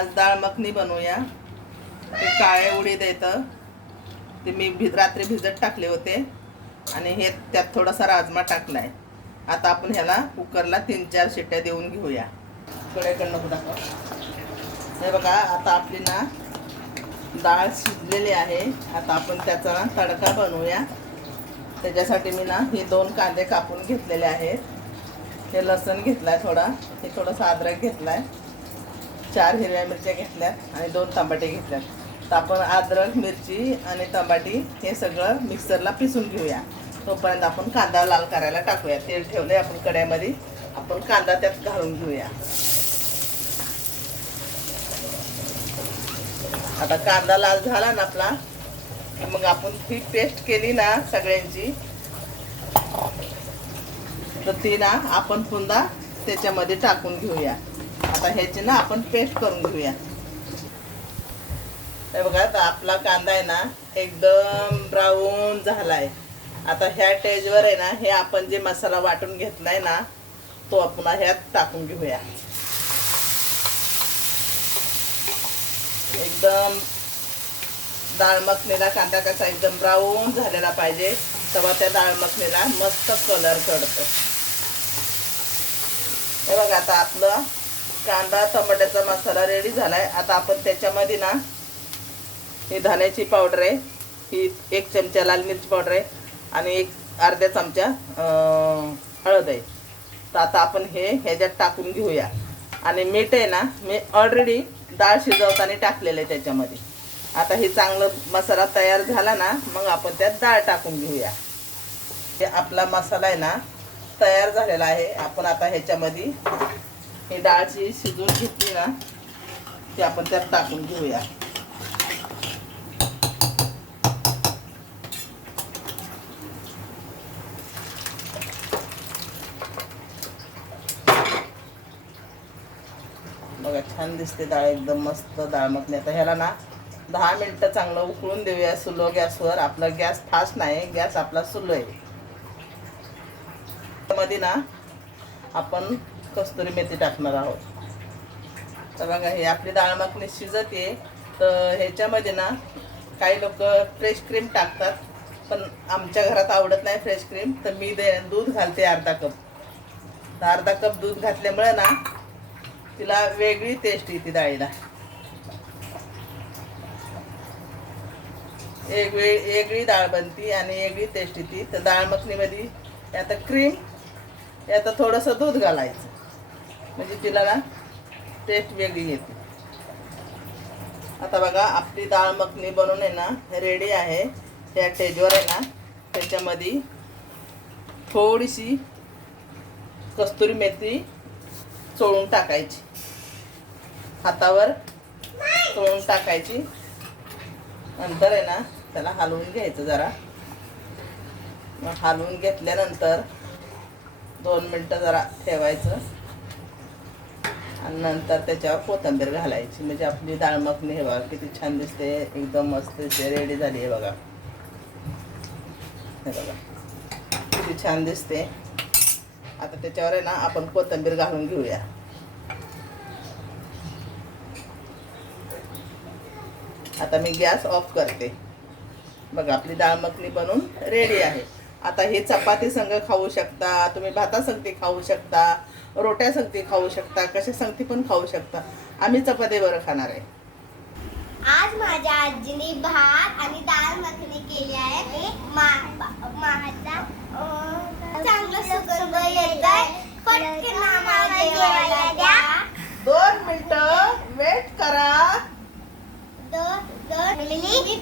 आज डाळ मखनी बनवूया। ते काळे उडीद येतं ते मी रात्री भिजत टाकले होते आणि हे त्यात थोडासा राजमा टाकलाय। आता आपण ह्याला कुकरला 3-4 शिट्ट्या देऊन घेऊया। कडेकडनं दाखवा। हे बघा आता आपली ना डाळ शिजलेली आहे। आता आपण त्याचा तडका बनवूया। त्याच्यासाठी मी ना हे 2 कांदे कापून घेतलेले आहेत, हे लसूण घेतलाय थोडा, हे थोडासा अद्रक घेतलाय, 4 हिरव्या मिरच्या घेतल्यात आणि 2 टमाटे घेतल्यात। तर आपण अद्रक मिरची आणि टमाटी हे सगळं मिक्सरला पिसून घेऊया। तोपर्यंत आपण कांदा लाल करायला टाकूया। तेल ठेवले आपण कढईमध्ये, आपण कांदा त्यात घालून घेऊया। आता कांदा लाल झाला ना आपला, मग आपण ही पेस्ट केली ना सगळ्यांची, तर ती ना आपण पुन्हा त्याच्यामध्ये टाकून घेऊया। आता ह्याची ना आपण पेस्ट करून घेऊया। हे बघा आता आपला कांदा आहे ना एकदम ब्राऊन झालाय। आता ह्या स्टेजवर आहे ना हे आपण जे मसाला वाटून घेतलाय ना तो आपण ह्यात टाकून घेऊया। एकदम डाळ मखनीला कांदा कसा एकदम ब्राऊन झालेला पाहिजे, तेव्हा त्या डाळ मखनीला मस्त कलर चढतो। हे बघा आता आपलं कांदा टमाट्याचा मसाला रेडी झालाय। आता आपण त्याच्यामध्ये ना ही धण्याची पावडर आहे, ही 1 चमचा लाल मिरची पावडर आहे आणि अर्धा चमचा हळद आहे। तर आता आपण हे ह्याच्यात टाकून घेऊया। आणि मीठ आहे ना मी ऑलरेडी डाळ शिजवताना टाकलेलं आहे त्याच्यामध्ये। आता हे चांगलं मसाला तयार झाला ना मग आपण त्यात डाळ टाकून घेऊया। हे आपला मसाला आहे ना तयार झालेला आहे। आपण आता ह्याच्यामध्ये ही डाळची शिजवून घेतली ना ती आपण त्यात टाकून घेऊया। बघा छान दिसते डाळ, एकदम मस्त डाळ मखनी। आता ह्याला ना 10 मिनिटं चांगलं उकळून देऊया स्लो गॅसवर। आपला गॅस फास्ट नाही, गॅस आपला स्लो आहे। मध्ये ना आपण कस्तुरी मेथी टाकणार आहोत। तर बघा हे आपली डाळ मखनी शिजते, तर ह्याच्यामध्ये ना काही लोक फ्रेश क्रीम टाकतात, पण आमच्या घरात आवडत नाही फ्रेश क्रीम, तर मी दूध घालते अर्धा कप। अर्धा कप दूध घातल्यामुळे ना तिला वेगळी टेस्ट येते डाळीला, वेगळी डाळ बनती आणि वेगळी टेस्ट येते। तर डाळ मखनीमध्ये आता क्रीम आता थोडंसं दूध घालायचं, म्हणजे तिला ना टेस्ट वेगळी येते। आता बघा आपली डाळ मखनी बनवून आहे ना रेडी आहे। त्या स्टेजवर आहे ना त्याच्यामध्ये थोडीशी कस्तुरी मेथी चोळून टाकायची, हातावर चोळून टाकायची। नंतर आहे ना त्याला हलवून घ्यायचं जरा। मग हलवून घेतल्यानंतर 2 मिनटं जरा ठेवायचं आणि नंतर त्याच्यावर कोथिंबीर घालायची, म्हणजे आपली डाळ मखनी हे बघा किती छान दिसते, एकदम मस्त रेडी झाली आहे बघा। हे बघा किती छान दिसते। आता त्याच्यावर आहे ना आपण कोथिंबीर घालून घेऊया। आता मी गॅस ऑफ करते। बघा आपली डाळ मखनी बनून रेडी आहे। आता हे चपाती संग खाऊ शकता तुम्ही, भाता संगती खाऊ शकता, रोट्या संगती खाऊ शकता, कशा संगती पण खाऊ शकता। आम्ही चपाती बरं खाणार आहे। आज माझ्या आजीने भात आणि डाळ मखनी केली आहे। माझा चांगलं सुगंध येतोय, पटकन आम्हाला जेवायला द्या। 2 मिनिटं वेट करा। मी